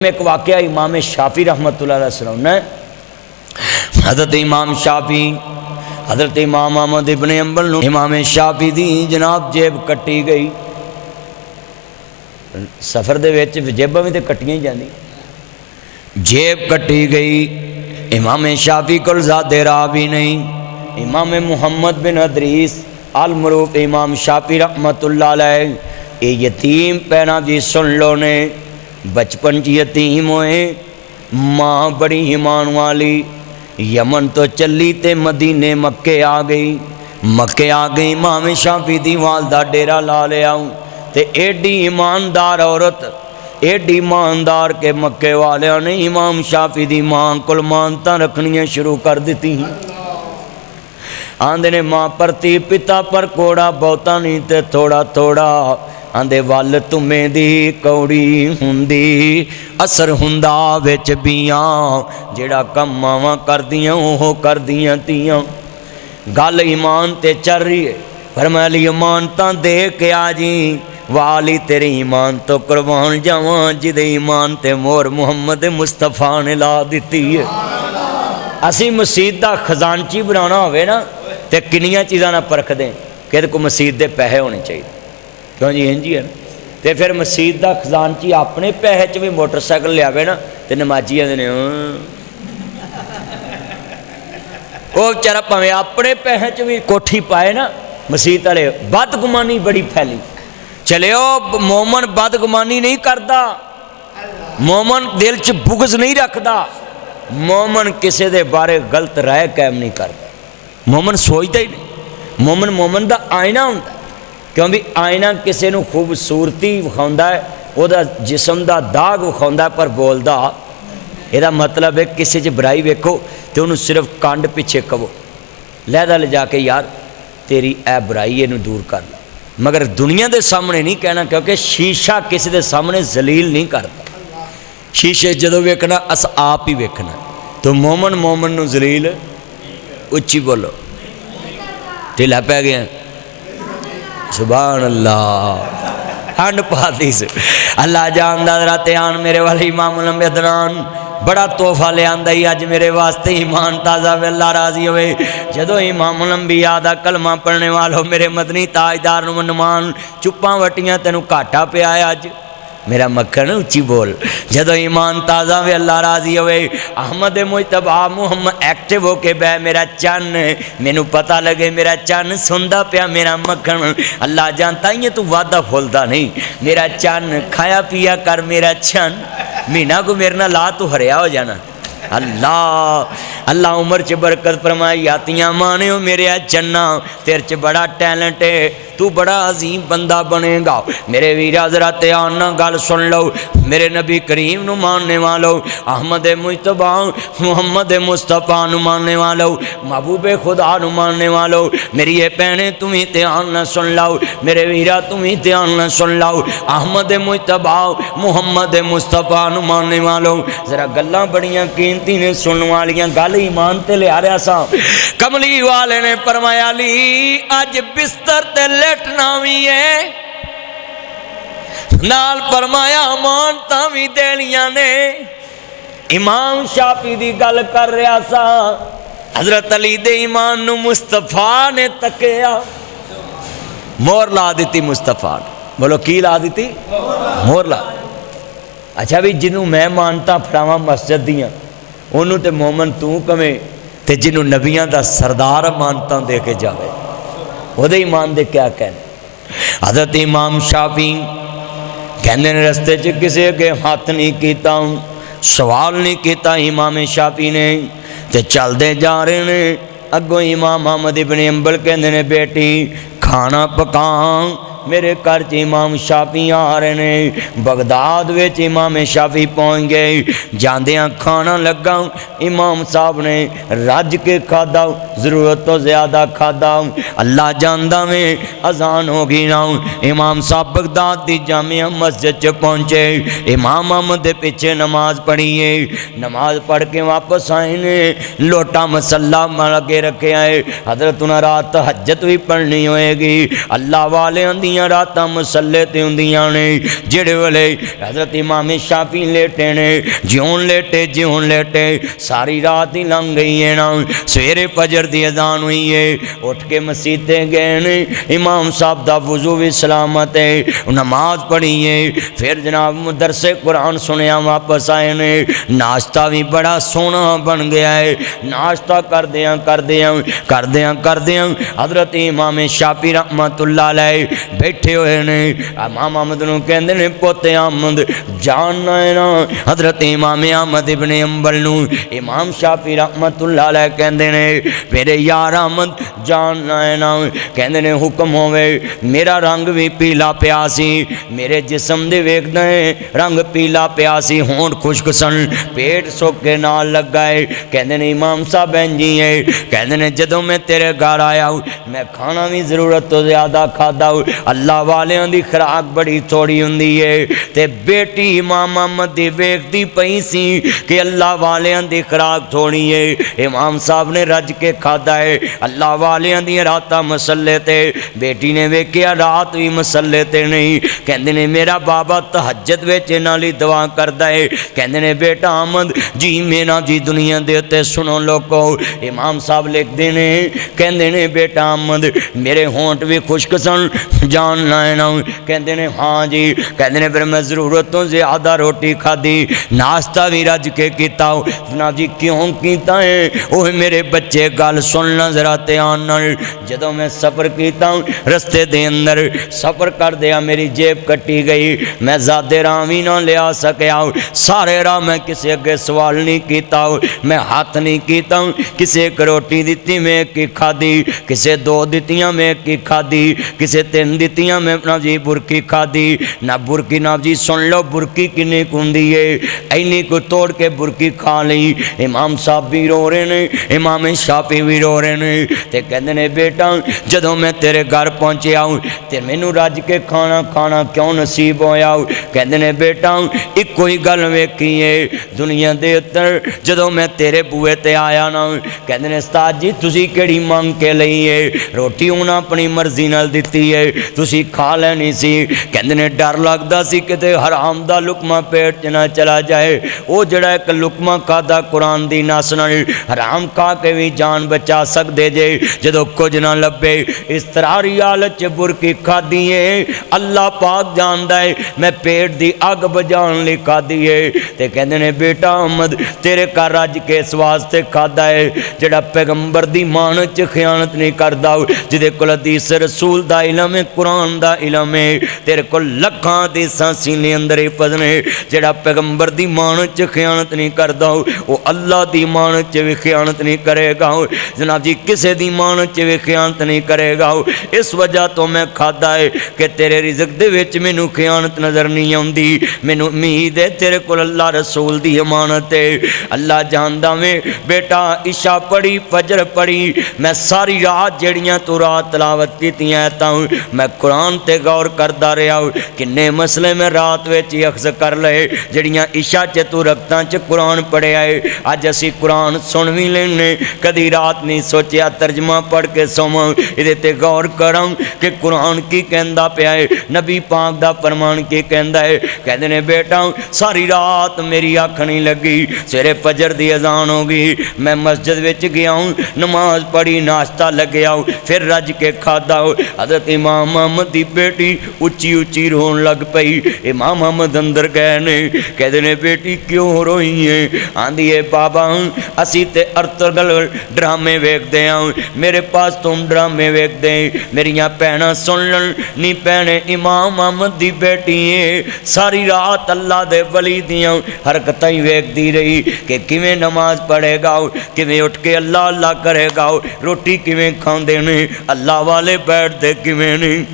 एक वाकया इमाम शाफी रहमतुल्लाह अलैह सुनाना है। हज़रत इमाम शाफी हज़रत इमाम अहमद इब्ने हंबल नूं इमाम शाफी दी जनाब जेब कट्टी गई। सफ़र दे विच जेबां भी तो कट्टियां ही जांदी। जेब कट्टी गई। इमाम शाफी कोल ज़ादे राह भी नहीं। इमाम मुहम्मद बिन अदरीस अल मरूफ इमाम शाफी रहमतुल्लाह अलैह ये यतीम पैना जी सुन लो ने बचपन च यतीम होए। माँ बड़ी ईमान वाली यमन तो चली ते मदीने मक्के आ गई। मक्के आ गई इमाम शाफी दी वालदा डेरा ला लिया। ते एडी ईमानदार औरत एडी ईमानदार के मक्के वालियां ने इमाम शाफी दी मां कोल मानता रखनियां शुरू कर दी। आंदे ने माँ परती पिता पर कोड़ा बहुता नहीं ते थोड़ा थोड़ा। आंदे वल तुमे दी कौड़ी हुंदी असर हुंदा विच बियां जेड़ा कम मावां करदियां ओह करदियां तियां। गल ईमान ते चल रही है पर मैं ईमानता दे के आ जी वाली तेरी ईमान तो कुर्बान जावां जिदे ईमान ते मोर मुहम्मद मुस्तफा ने ला दी है। असी मसीत दा खजानची बनाना होवे ना ते किनियां चीज़ां ना परखदे कि को मसीत दे पैसे होने चाहिए। क्यों जी इंजी है ना। तो फिर मसीत का खजानची अपने पैसे च भी मोटरसाइकिल लियावे ना तो नमाजी आते ने वो बेचारा भावें अपने पैसे च भी कोठी पाए ना। मसीत वाले बदगुमानी बड़ी फैली चले। मोमन बदगुमानी नहीं करता। मोमन दिल च बुगज नहीं रखता। मोमन किसी के बारे गलत राय कायम नहीं करता। मोमन सोचता ही नहीं। मोमन मोमन का आईना होंदा क्योंकि आईना किसी को खूबसूरती विखाउंदा है वह जिसम का दाग विखाउंदा है पर बोलता यदा मतलब है किसी च बुराई वेखो तो उन्होंने सिर्फ कंड पिछे कवो लहदा ले जाके यार तेरी ए बुराई इनू दूर कर ला। मगर दुनिया के सामने नहीं कहना क्योंकि शीशा किसी के सामने जलील नहीं करता। शीशे जदों वेखना अस आप ही वेखना। तो मोमन मोमन नू जलील उच्ची बोलो ढिला पै गया। सुभान अल्लाह खंड पाती से अल्लाह जानदा जरा ध्यान मेरे वाले इमाम लंबे अदनान बड़ा तोहफा ले आंदा ही अज मेरे वास्ते ईमान ताज़ा वे अल्लाह राजी होवे। जदों इमाम लंबी आदा कलमा पढ़ने वालों मेरे मदनी ताजदार नुमान चुप्पा वटियां तेनू घाटा पिया अज मेरा मक्खन उच्ची बोल। जदों ईमान ताज़ा वे अल्लाह राजी होवे। अहमद मुजतबा मुहम्मद एक्टिव होके बह मेरा चन मैनू पता लगे मेरा चन सुनदा पिया मेरा मक्खन। अल्लाह जानता ही तू वादा फुलदा नहीं मेरा चन खाया पिया कर मेरा चन महीना को मेरे नाल ला तू हरिया हो जाना। अल्लाह अल्लाह उम्र च बरकत फरमाई आतियां माने मेरे चन्ना तेरे च बड़ा टैलेंट है तू बड़ा अजीम बंदा बनेगा। मेरे वीरा जरा ध्यान ना गल सुन लो मेरे नबी करीम नू मानने वालों अहमद मुजतबा मुहम्मद मुस्तफा नू मानने वालों महबूबे खुदा नू मानने वालों मेरी ये भैने तुम ही ध्यान ना सुन लो मेरे वीरा तुम ही ध्यान ना सुन लो। अहमद मुजतबा मुहम्मद मुस्तफा नू मानने वालों जरा गल्लां बड़ियां कीमती ने सुनने वालियां गल ईमान ते लिया रहा सा। कमली वाले ने फरमाया ली अज बिस्तर ते लेटना भी है नाल फरमाया मानता भी देनियां ने। इमाम शाफी दी गल कर रहा सा हजरत अली दे ईमान नू मुस्तफा ने तकिया मोहर ला दी। मुस्तफा बोलो की ला दी मोहर ला। अच्छा भी जिन्हों मैं मानता फड़ावा मस्जिद दियाँ उन्होंने तो मोमन तू कवें तो जिन्हों नबियां दा सरदार मानता दे के जाए वो ईमान दे क्या कहने। हज़रत इमाम शाफी कहते ने रस्ते च किसी अगे हाथ नहीं किया सवाल नहीं किया इमाम शाफी ने ते चलते जा रहे ने। अगों इमाम अहमद इब्ने हंबल कहते ने बेटी खाना पका मेरे घर च इमाम शाफी आ रहे ने। बगदाद विच इमाम शाफी पहुँच गए जांदियां खाना लगा इमाम साहब ने रज के खादा जरूरत तो ज़्यादा खादा। अल्लाह जानदा में अजान हो गई ना। इमाम साहब बगदाद की जामिया मस्जिद च पहुँचे इमाम अहमद के पीछे नमाज पढ़ी है। नमाज पढ़ के वापस आए ने लोटा मसला लगे रखे आए। हजरत उन्हें रात तहज्जुद भी पढ़नी होएगी। अल्लाह वाले दी दियां रातां मसले ते हुंदियां ने जिहड़े वेले हज़रत इमाम शाफी लेटे ने जिउं लेटे सारी रात ही लंघ गई है ना। सवेरे फजर दी अज़ान हुई है, उठ के मसीते गए ने, इमाम साहब दा वुज़ू भी सलामत है, नमाज पढ़ी है, फिर जनाब मदरसे कुरान सुनिया वापस आए ने। नाश्ता भी बड़ा सोहना बन गया है। नाश्ता करदियां हज़रत इमाम शाफी रहमतुल्लाह अलैह बैठे हुए ने। इमाम अहमद नूं कहंदे ने पुत अहमद जानना है ना। हज़रत इमाम अहमद इब्ने अंबल नूं इमाम शाफी रहमतुल्लाह अलैह कहंदे ने मेरे यार अहमद जानना है ना। कहंदे ने हुक्म होवे। मेरा रंग भी पीला पिया सी, मेरे जिस्म दे वेखदा है रंग पीला पिया सी, होंठ खुश्क सन, पेट सुक के नाल लगा है। कहंदे ने इमाम साहब इंजी है। कहंदे ने जदों मैं तेरे घर आया मैं खाना भी ज़रूरत तो ज़्यादा खादा, अल्लाह वालियां दी खुराक बड़ी थोड़ी हुंदी है। ते बेटी इमाम अहमद दी वेखदी पई सी कि अल्लाह वालियां दी खुराक थोड़ी है। इमाम साहब ने रज के खादा है, अल्लाह वालियां दी रातां मसले ते। बेटी ने वेखिया रात भी मसले ते नहीं। कहंदे ने मेरा बाबा तहज्जुद विच इन्हां लई दुआ करदा है। कहंदे ने बेटा अहमद जी मेरा जी दुनिया दे उत्ते सुनो लोगो। इमाम साहब लिखदे ने कहंदे ने बेटा अहमद मेरे होंठ भी खुश्क सन, जानना है ना। कहंदे ने हाँ जी। कहंदे ने फिर मैं ज़रूरत तो ज़्यादा रोटी खाधी, नाश्ता भी रज के किया। जनाब जी क्यों किया है? ओह मेरे बच्चे गल सुनना जरा ध्यान नाल। जदों मैं सफ़र किया रस्ते दे अंदर सफ़र करदिया मेरी जेब कट्टी गई, मैं ज़्यादा राह भी ना लिया सकिया। सारे राह मैं किसी अगे सवाल नहीं किया, मैं हाथ नहीं किया। किसी एक रोटी दी मैं एक ही खाधी, किसी दो दित्तियां मैं एक ही खाधी, किसी तीन दित्तियां मैं ना जी बुरकी खाधी। ना बुरकी ना जी सुन लो बुरकी किन्नी कुंदी है, इन्नी को तोड़ के बुरकी खा ली। इमाम साहब भी रो रहे ने, इमाम शाफी भी रो रहे ने। ते कहंदे ने बेटा जदों मैं तेरे घर पहुंचिया ते मैनू रज के खाना क्यों नसीब होया? कहंदे ने बेटा इको ही गल वेखी है दुनिया दे उत्तर जदों मैं तेरे बूहे ते आया ना। कहंदे ने उस्ताद जी तुसी केड़ी मंग के लई है? रोटी उन्हां अपनी मर्जी नाल दित्ती है, तुसी खा लैनी सी। कहंदे ने डर लगदा सी किते हराम दा लुकमा पेट च ना चला जाए। वो जड़ा एक लुकमा खादा कुरान दी नस नाल हराम खा के भी जान बचा सकदे जे जदों कुछ ना लभे। इस तरारी हालत च बुरकी खादी है, अल्लाह पाक जानदा है मैं पेट दी अग बुझाउण लई खादी है। ते कहंदे ने बेटा अहमद तेरे घर रज के इस वास्ते खादा है जड़ा पैगंबर दी मान च खयानत नहीं करदा, जिदे कोल हदीस रसूल दा इलम है, कुरान दा इलम है। तेरे कोल लखां हदीसां सीने अंदर हिफज़ ने। जड़ा पैगंबर दी मान च खयानत नहीं करदा वो अल्लाह दी मान च भी खयानत नहीं करेगा। जनाब जी किसी दी मान च भी खयानत नहीं करेगा। इस वजह तो मैं खादा है कि तेरे रिज़्क दे विच मैनू खयानत नज़र नहीं आउंदी। मैनू उम्मीद है तेरे कोल अल्लाह रसूल दी अमानत है। अल्लाह जानदा में बेटा इशा पढ़ी फजर पढ़ी, मैं सारी रात जड़ियाँ तू रात तलावत कीतियां तां मैं कुरान ते गौर करदा रहा। किन्ने मसले मैं रात विच अक्स कर लए जड़ियाँ इशा च तू रखतां च कुरान पढ़िया है। अज असी कुरान सुन भी लेने, कदी रात नहीं सोचिया तर्जमा पढ़ के सोवां, इहदे ते गौर करां कि कुरान की कहंदा पिया है, नबी पाक दा फरमान की कहंदा है। कहंदे ने बेटा सारी रात मेरी अख नहीं लगी, सवेरे फजर दी अजान हो गई, मैं मस्जिद विच गया, नमाज पढ़ी, नाश्ता लग्या, फिर रज के खादा। हज़रत इमाम अहमद दी बेटी उच्ची उच्ची रोन लग पई। इमाम अहमद अंदर गए ने, कहते ने बेटी क्यों रोई है? आंदी है बाबा असी ते अर्तगल ड्रामे वेखदे आं, मेरे पास तुम ड्रामे वेखदे, मेरिया भैणां सुनन नी भैणे इमाम अहमद दी बेटी है सारी रात अल्लाह दे वली दियां हरकतां ही वेखदी रही कि किवें नमाज पढ़ेगा, किवें उठ के अल्लाह अल्लाह करेगा, रोटी किवें खांदे ने, अल्लाह वाले बैठदे किवें नहीं।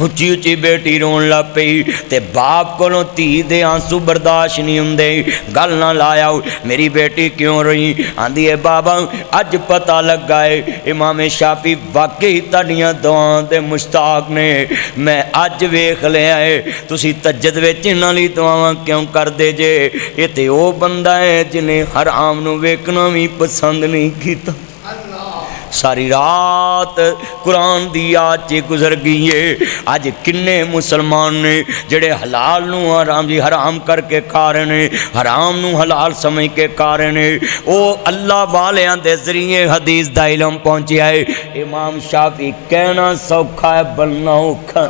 उच्ची उच्ची बेटी रोन लग पई ते बाप कोलों धी दे आंसू बर्दाश्त नहीं हुंदे। गल ना लाया मेरी बेटी क्यों रोई? आंदी है बाबा अज पता लगा है इमाम शाफी वाकई तुहाडियां दुआवां दे मुश्ताक ने, मैं अज वेख लिया है तुसी तहज्जुद विच इन्हां लई दुआवां क्यों करदे जे? ये ते ओ बंदा है जिन्हें हराम नूं वेखना भी पसंद नहीं कीता। सारी रात कुरान दी याद च गुजर गई है। अज किन्ने मुसलमान ने जेड़े हलाल नू हराम करके खा रहे ने, हराम नू हलाल समझ के खा रहे ने। वो अल्लाह वालियां दे जरिए हदीस दा इलम पहुंचा है। इमाम शाफी कहना सौखा है, बनना औखा।